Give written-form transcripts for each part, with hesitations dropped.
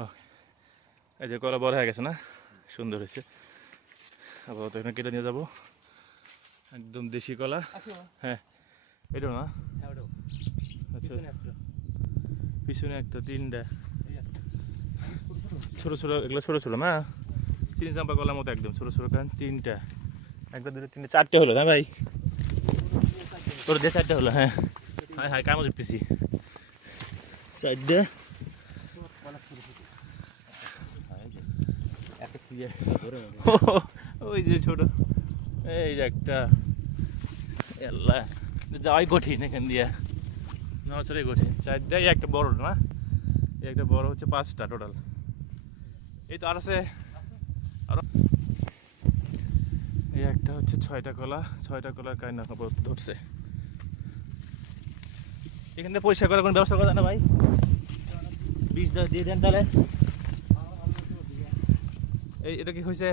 ও এই যে কলা বড় হয়ে গেছে না, সুন্দর হয়েছে। আপাতত এখানে কেটে নিয়ে যাবো, একদম দেশি কলা। হ্যাঁ এটাও না, আচ্ছা পিছনে একটা তিনটা ছোটো ছোটো, এগুলো ছোটো ছোটো না, চিনি চাম্পা কলার মতো একদম ছোটো ছোটো। কারণ তিনটা, একটা দুটো তিনটে চারটে হলো না ভাই, তোর দিয়ে চারটে হলো। হ্যাঁ হ্যাঁ হ্যাঁ কামড় দেখতেছি চারটে। ওই যে ছোট, এই যে একটা, আল্লাহ যাওয়াই কঠিন এখান দিয়ে, নচড়াই কঠিন। চারটাই একটা বড় না, এই একটা বড় হচ্ছে 5টা টোটাল। এই তো আর আছে আরো, এই একটা হচ্ছে 6টা কলা, 6টা কলার কাইনা ধরছে। এখান থেকে পরিষ্কার করার কোনো ব্যবস্থা করা যায় না ভাই? বীজ দিয়ে দেন তাহলে। এই এটা কি হয়েছে?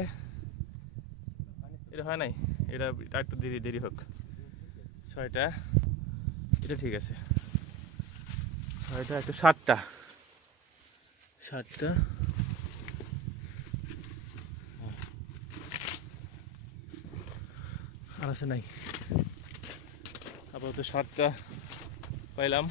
এটা হয় নাই, এটা একটু দেরি দেরি হোক। 6টা, এটা ঠিক আছে। 6টা একটু 7টা, 7টা আর আছে নাই। আপাতত 7টা পাইলাম।